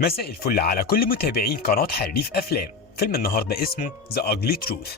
مساء الفل على كل متابعين قناة حريف أفلام. فيلم النهاردة اسمه The Ugly Truth.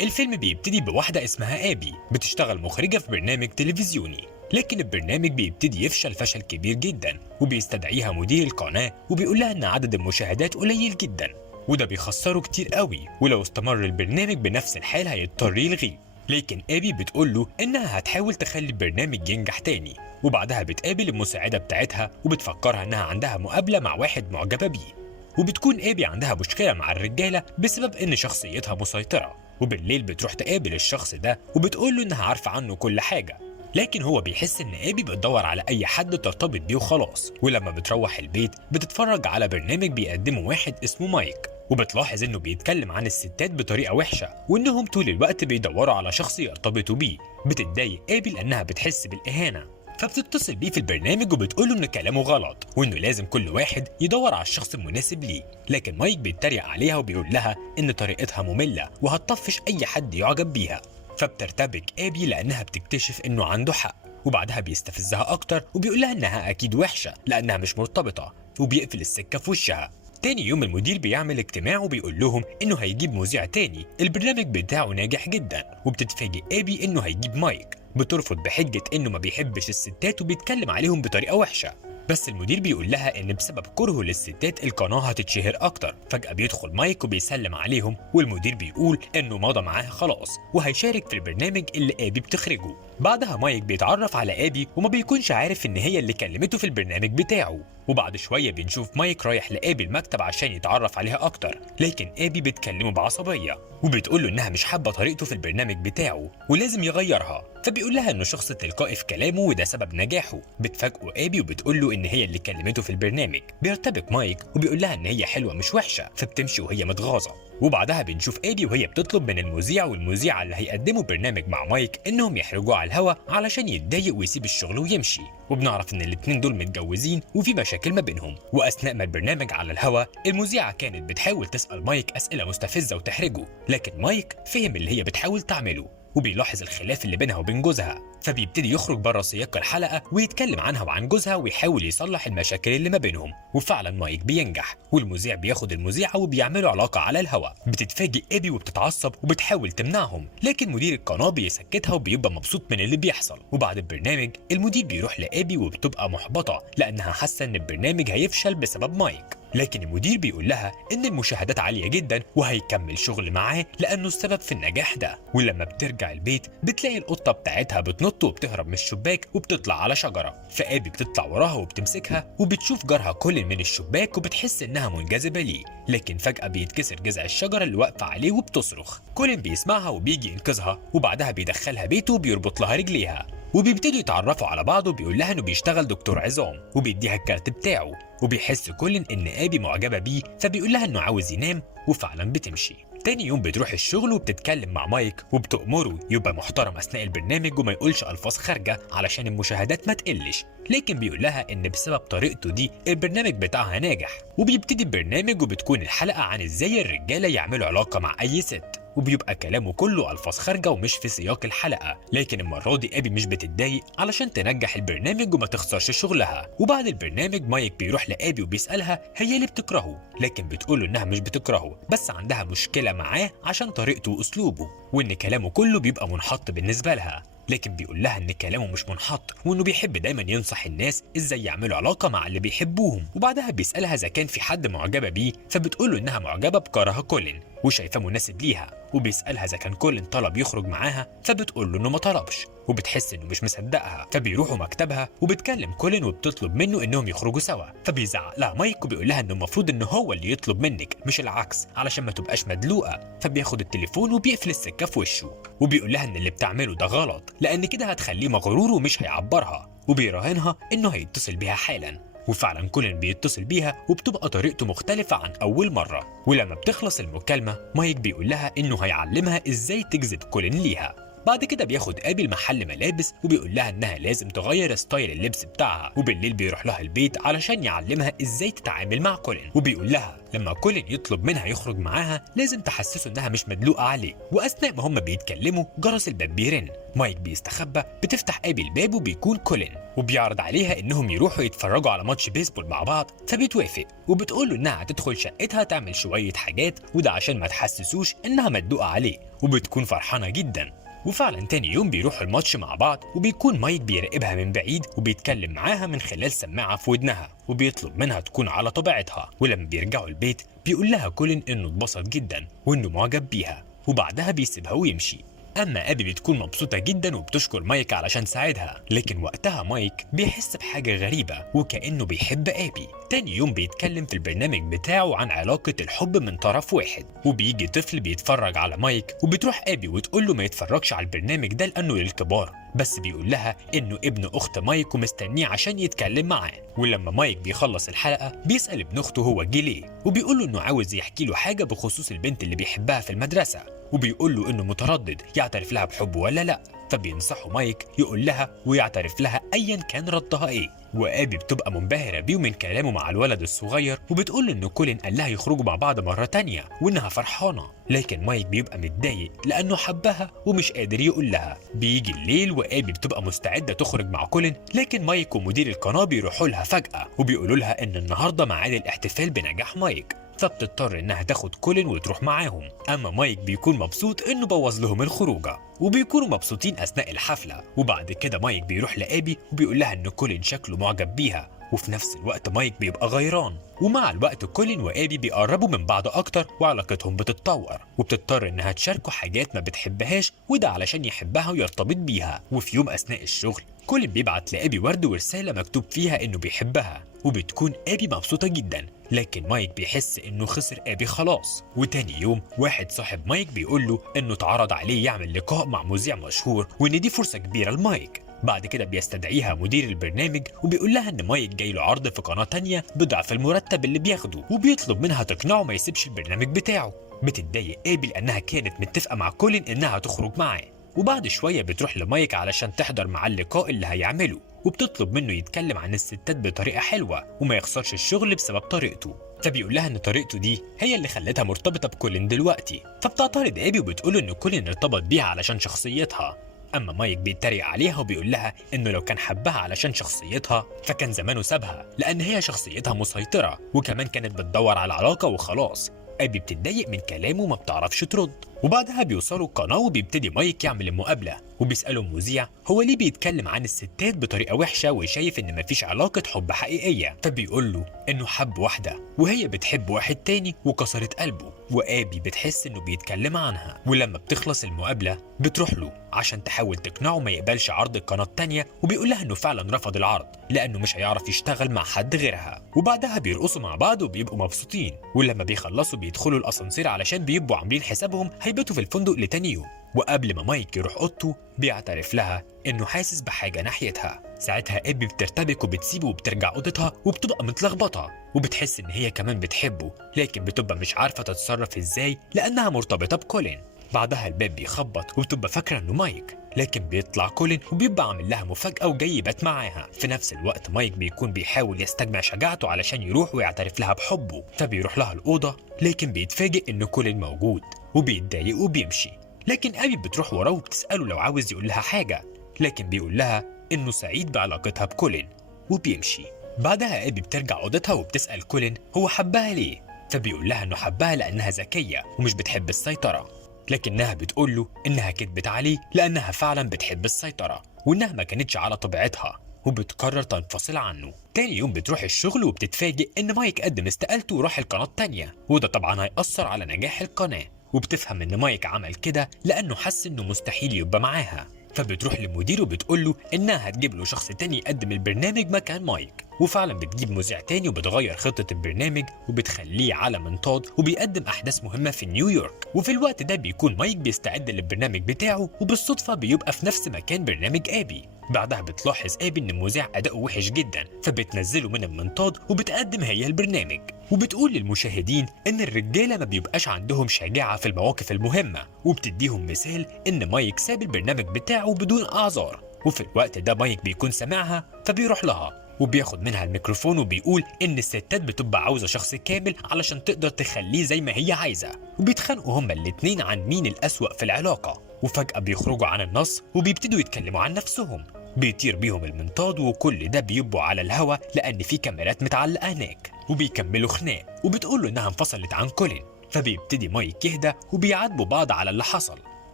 الفيلم بيبتدي بواحدة اسمها آبي بتشتغل مخرجة في برنامج تلفزيوني، لكن البرنامج بيبتدي يفشل فشل كبير جدا، وبيستدعيها مدير القناة وبيقول لها إن عدد المشاهدات قليل جدا وده بيخسره كتير قوي، ولو استمر البرنامج بنفس الحال هيضطر يلغيه. لكن آبي بتقول له إنها هتحاول تخلي البرنامج ينجح تاني، وبعدها بتقابل المساعدة بتاعتها وبتفكرها إنها عندها مقابلة مع واحد معجبة بيه. وبتكون آبي عندها مشكلة مع الرجالة بسبب إن شخصيتها مسيطرة، وبالليل بتروح تقابل الشخص ده وبتقول له إنها عارفة عنه كل حاجة، لكن هو بيحس إن آبي بتدور على أي حد ترتبط بيه وخلاص. ولما بتروح البيت بتتفرج على برنامج بيقدمه واحد اسمه مايك، وبتلاحظ إنه بيتكلم عن الستات بطريقة وحشة وإنهم طول الوقت بيدوروا على شخص يرتبطوا بيه. بتتضايق آبي لأنها بتحس بالإهانة، فبتتصل بيه في البرنامج وبتقوله إن كلامه غلط وإنه لازم كل واحد يدور على الشخص المناسب ليه. لكن مايك بيتريق عليها وبيقول لها إن طريقتها مملة وهتطفش أي حد يعجب بيها، فبترتبك آبي لأنها بتكتشف إنه عنده حق. وبعدها بيستفزها أكتر وبيقول لها إنها أكيد وحشة لأنها مش مرتبطة، وبيقفل السكة في وشها. تاني يوم المدير بيعمل اجتماع وبيقول لهم إنه هيجيب مذيع تاني، البرنامج بتاعه ناجح جدا. وبتتفاجئ آبي إنه هيجيب مايك، بترفض بحجة إنه ما بيحبش الستات وبيتكلم عليهم بطريقة وحشة، بس المدير بيقول لها إن بسبب كرهه للستات القناة هتتشهر أكتر. فجأة بيدخل مايك وبيسلم عليهم، والمدير بيقول إنه مضى معاه خلاص وهيشارك في البرنامج اللي آبي بتخرجه. بعدها مايك بيتعرف على آبي وما بيكونش عارف إن هي اللي كلمته في البرنامج بتاعه. وبعد شوية بنشوف مايك رايح لآبي المكتب عشان يتعرف عليها أكتر، لكن آبي بتكلمه بعصبية وبتقول له إنها مش حابة طريقته في البرنامج بتاعه ولازم يغيرها. فبيقول لها إنه شخص تلقائي في كلامه وده سبب نجاحه. بتفاجئه آبي وبتقول له إن هي اللي كلمته في البرنامج. بيرتبك مايك وبيقول لها إن هي حلوة مش وحشة، فبتمشي وهي متغاظة. وبعدها بنشوف آبي وهي بتطلب من المذيع والمذيعة اللي هيقدموا برنامج مع مايك إنهم يحرجوه على الهوا علشان يتضايق ويسيب الشغل ويمشي. وبنعرف إن الاتنين دول متجوزين وفي مشاكل ما بينهم. وأثناء ما البرنامج على الهوا المذيعة كانت بتحاول تسأل مايك أسئلة مستفزة وتحرجه، لكن مايك فهم اللي هي بتحاول تعمله وبيلاحظ الخلاف اللي بينها وبين جوزها، فبيبتدي يخرج بره سياق الحلقة ويتكلم عنها وعن جوزها ويحاول يصلح المشاكل اللي ما بينهم. وفعلا مايك بينجح والمذيع بياخد المذيعة وبيعملوا علاقة على الهواء. بتتفاجئ آبي وبتتعصب وبتحاول تمنعهم، لكن مدير القناة بيسكتها وبيبقى مبسوط من اللي بيحصل. وبعد البرنامج المدير بيروح لآبي وبتبقى محبطة لأنها حاسة إن البرنامج هيفشل بسبب مايك، لكن المدير بيقول لها إن المشاهدات عالية جدا وهيكمل شغل معاه لأنه السبب في النجاح ده. ولما بترجع البيت بتلاقي القطة بتاعتها بتنط وبتهرب من الشباك وبتطلع على شجرة، فآبي بتطلع وراها وبتمسكها وبتشوف جارها كولين من الشباك وبتحس إنها منجذبة ليه، لكن فجأة بيتكسر جذع الشجرة اللي واقفة عليه وبتصرخ. كولين بيسمعها وبيجي ينقذها وبعدها بيدخلها بيته وبيربط لها رجليها، وبيبتدوا يتعرفوا على بعض وبيقول لها انه بيشتغل دكتور عظام وبيديها الكارت بتاعه. وبيحس كولين ان آبي معجبة بيه فبيقول لها انه عاوز ينام وفعلا بتمشي. تاني يوم بتروح الشغل وبتتكلم مع مايك وبتأمره يبقى محترم اثناء البرنامج وما يقولش الفاظ خارجة علشان المشاهدات ما تقلش، لكن بيقول لها ان بسبب طريقته دي البرنامج بتاعها ناجح. وبيبتدي البرنامج وبتكون الحلقة عن ازاي الرجالة يعملوا علاقة مع اي ست، وبيبقى كلامه كله الفاظ خارجه ومش في سياق الحلقه. لكن المره دي ابي مش بتتضايق علشان تنجح البرنامج وما تخسرش شغلها. وبعد البرنامج مايك بيروح لابي وبيسالها هي اللي بتكرهه، لكن بتقوله انها مش بتكرهه بس عندها مشكله معاه عشان طريقته واسلوبه، وان كلامه كله بيبقى منحط بالنسبه لها. لكن بيقول لها ان كلامه مش منحط وانه بيحب دايما ينصح الناس ازاي يعملوا علاقه مع اللي بيحبوهم. وبعدها بيسالها اذا كان في حد معجبه بيه، فبتقوله انها معجبه بكارها كولين وشايفاه مناسب ليها. وبيسالها اذا كان كولين طلب يخرج معاها، فبتقول له انه ما طلبش وبتحس انه مش مصدقها. فبيروحوا مكتبها وبتكلم كولين وبتطلب منه انهم يخرجوا سوا، فبيزعق لها مايك وبيقول لها انه المفروض انه هو اللي يطلب منك مش العكس علشان ما تبقاش مدلوقه. فبياخد التليفون وبيقفل السكه في وشه وبيقول لها ان اللي بتعمله ده غلط لان كده هتخليه مغرور ومش هيعبرها، وبيراهنها انه هيتصل بيها حالا. وفعلا كولين بيتصل بيها وبتبقى طريقته مختلفة عن أول مرة. ولما بتخلص المكالمة مايك بيقول لها إنه هيعلمها إزاي تجذب كولين ليها، بعد كده بياخد ابي لمحل ملابس وبيقول لها انها لازم تغير ستايل اللبس بتاعها، وبالليل بيروح لها البيت علشان يعلمها ازاي تتعامل مع كولين، وبيقول لها لما كولين يطلب منها يخرج معاها لازم تحسسه انها مش مدلوقه عليه. واثناء ما هما بيتكلموا جرس الباب بيرن، مايك بيستخبى، بتفتح ابي الباب وبيكون كولين، وبيعرض عليها انهم يروحوا يتفرجوا على ماتش بيسبول مع بعض، فبتوافق وبتقول له انها هتدخل شقتها تعمل شويه حاجات، وده عشان ما تحسسوش انها مدلوقه عليه، وبتكون فرحانه جدا. وفعلا تاني يوم بيروحوا الماتش مع بعض، وبيكون مايك بيراقبها من بعيد وبيتكلم معاها من خلال سماعه في ودنها، وبيطلب منها تكون على طبيعتها. ولما بيرجعوا البيت بيقول لها كولين انه اتبسط جدا وانه معجب بيها، وبعدها بيسيبها ويمشي. اما ابي بتكون مبسوطه جدا وبتشكر مايك علشان ساعدها، لكن وقتها مايك بيحس بحاجه غريبه وكانه بيحب ابي. تاني يوم بيتكلم في البرنامج بتاعه عن علاقه الحب من طرف واحد، وبيجي طفل بيتفرج على مايك، وبتروح ابي وتقول له ما يتفرجش على البرنامج ده لانه للكبار، بس بيقول لها انه ابن اخت مايك ومستنيه عشان يتكلم معاه. ولما مايك بيخلص الحلقه بيسال ابن اخته هو جه ليه، وبيقول له انه عاوز يحكي له حاجه بخصوص البنت اللي بيحبها في المدرسه، وبيقول له انه متردد يعترف لها بحبه ولا لا، فبينصحه مايك يقول لها ويعترف لها ايا كان ردها ايه. وابي بتبقى منبهره بيه من كلامه مع الولد الصغير، وبتقول له انه كولين قال لها يخرجوا مع بعض مره تانية وانها فرحانه، لكن مايك بيبقى متضايق لانه حبها ومش قادر يقول لها. بيجي الليل وابي بتبقى مستعده تخرج مع كولين، لكن مايك ومدير القناه بيروحوا لها فجاه وبيقولوا لها ان النهارده ميعاد الاحتفال بنجاح مايك، فبتضطر انها تاخد كولين وتروح معاهم. اما مايك بيكون مبسوط انه بوظ لهم الخروجه، وبيكونوا مبسوطين اثناء الحفله. وبعد كده مايك بيروح لابي وبيقول لها ان كولين شكله معجب بيها، وفي نفس الوقت مايك بيبقى غيران. ومع الوقت كولين وابي بيقربوا من بعض اكتر وعلاقتهم بتتطور، وبتضطر انها تشاركوا حاجات ما بتحبهاش، وده علشان يحبها ويرتبط بيها. وفي يوم اثناء الشغل كولين بيبعت لابي ورد ورساله مكتوب فيها انه بيحبها، وبتكون ابي مبسوطه جدا، لكن مايك بيحس انه خسر ابي خلاص. وتاني يوم واحد صاحب مايك بيقول له انه اتعرض عليه يعمل لقاء مع مذيع مشهور وان دي فرصه كبيره لمايك. بعد كده بيستدعيها مدير البرنامج وبيقول لها ان مايك جاي له عرض في قناه تانية بضعف المرتب اللي بياخده، وبيطلب منها تقنعه ما يسيبش البرنامج بتاعه. بتتضايق ابي لانها كانت متفقه مع كولين انها تخرج معاه. وبعد شويه بتروح لمايك علشان تحضر معاه اللقاء اللي هيعمله، وبتطلب منه يتكلم عن الستات بطريقه حلوه وما يخسرش الشغل بسبب طريقته. فبيقول لها ان طريقته دي هي اللي خلتها مرتبطه بكولين دلوقتي، فبتعترض ابي وبتقول ان كولين ارتبط بيها علشان شخصيتها. اما مايك بيتريق عليها وبيقول لها انه لو كان حبها علشان شخصيتها فكان زمانه سابها، لان هي شخصيتها مسيطره وكمان كانت بتدور على علاقه وخلاص. ابي بتتضايق من كلامه وما بتعرفش ترد. وبعدها بيوصلوا القناه وبيبتدي مايك يعمل المقابله، وبيساله المذيع هو ليه بيتكلم عن الستات بطريقه وحشه وشايف ان مفيش علاقه حب حقيقيه. فبيقول له انه حب واحده وهي بتحب واحد تاني وكسرت قلبه، وابي بتحس انه بيتكلم عنها. ولما بتخلص المقابله بتروح له عشان تحاول تقنعه ما يقبلش عرض القناه التانيه، وبيقول لها انه فعلا رفض العرض لانه مش هيعرف يشتغل مع حد غيرها. وبعدها بيرقصوا مع بعض وبيبقوا مبسوطين، ولما بيخلصوا بيدخلوا الاسانسير علشان بيبقوا عاملين حسابهم هيباتوا في الفندق لتاني يوم. وقبل ما مايك يروح اوضته بيعترف لها انه حاسس بحاجه ناحيتها. ساعتها ابي بترتبك وبتسيبه وبترجع اوضتها وبتبقى متلخبطه، وبتحس ان هي كمان بتحبه، لكن بتبقى مش عارفه تتصرف ازاي لانها مرتبطه بكولين. بعدها الباب بيخبط وبتبقى فاكره انه مايك، لكن بيطلع كولين وبيبقى عامل لها مفاجاه وجاي يبات معاها. في نفس الوقت مايك بيكون بيحاول يستجمع شجاعته علشان يروح ويعترف لها بحبه، فبيروح لها الاوضه لكن بيتفاجئ ان كولين موجود وبيتضايق وبيمشي. لكن ابي بتروح وراه وبتساله لو عاوز يقول لها حاجه، لكن بيقول لها انه سعيد بعلاقتها بكولين وبيمشي. بعدها ابي بترجع اوضتها وبتسال كولين هو حبها ليه، فبيقول لها انه حبها لانها ذكيه ومش بتحب السيطره، لكنها بتقول له انها كدبت عليه لانها فعلا بتحب السيطره وانها ما كانتش على طبيعتها، وبتقرر تنفصل عنه. تاني يوم بتروح الشغل وبتتفاجئ ان مايك قدم استقالته وراح القناه التانيه، وده طبعا هيأثر على نجاح القناه. وبتفهم ان مايك عمل كده لانه حس انه مستحيل يبقى معاها، فبتروح لمديره وبتقول له انها هتجيب له شخص تاني يقدم البرنامج مكان مايك. وفعلا بتجيب مذيع تاني وبتغير خطة البرنامج وبتخليه على منطاد وبيقدم احداث مهمة في نيويورك. وفي الوقت ده بيكون مايك بيستعد للبرنامج بتاعه، وبالصدفة بيبقى في نفس مكان برنامج ابي، بعدها بتلاحظ ابي ان المذيع اداؤه وحش جدا، فبتنزله من المنطاد وبتقدم هي البرنامج، وبتقول للمشاهدين ان الرجاله ما بيبقاش عندهم شجاعه في المواقف المهمه، وبتديهم مثال ان مايك ساب البرنامج بتاعه بدون اعذار. وفي الوقت ده مايك بيكون سامعها فبيروح لها وبياخد منها الميكروفون وبيقول ان الستات بتبقى عاوزه شخص كامل علشان تقدر تخليه زي ما هي عايزه، وبيتخانقوا هما الاتنين عن مين الاسوأ في العلاقه. وفجأة بيخرجوا عن النص وبيبتدوا يتكلموا عن نفسهم، بيطير بيهم المنطاد وكل ده بيبقوا على الهوا لأن في كاميرات متعلقة هناك. وبيكملوا خناق وبتقوله إنها انفصلت عن كولين، فبيبتدي مايك يهدى وبيعاتبوا بعض على اللي حصل.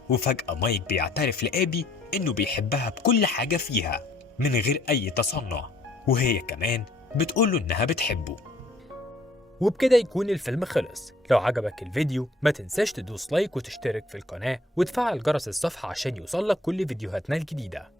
وفجأة مايك بيعترف لآبي إنه بيحبها بكل حاجة فيها من غير أي تصنع، وهي كمان بتقوله إنها بتحبه. وبكده يكون الفيلم خلص. لو عجبك الفيديو ما تنساش تدوس لايك وتشترك في القناة وتفعل جرس الصفحة عشان يوصلك كل فيديوهاتنا الجديدة.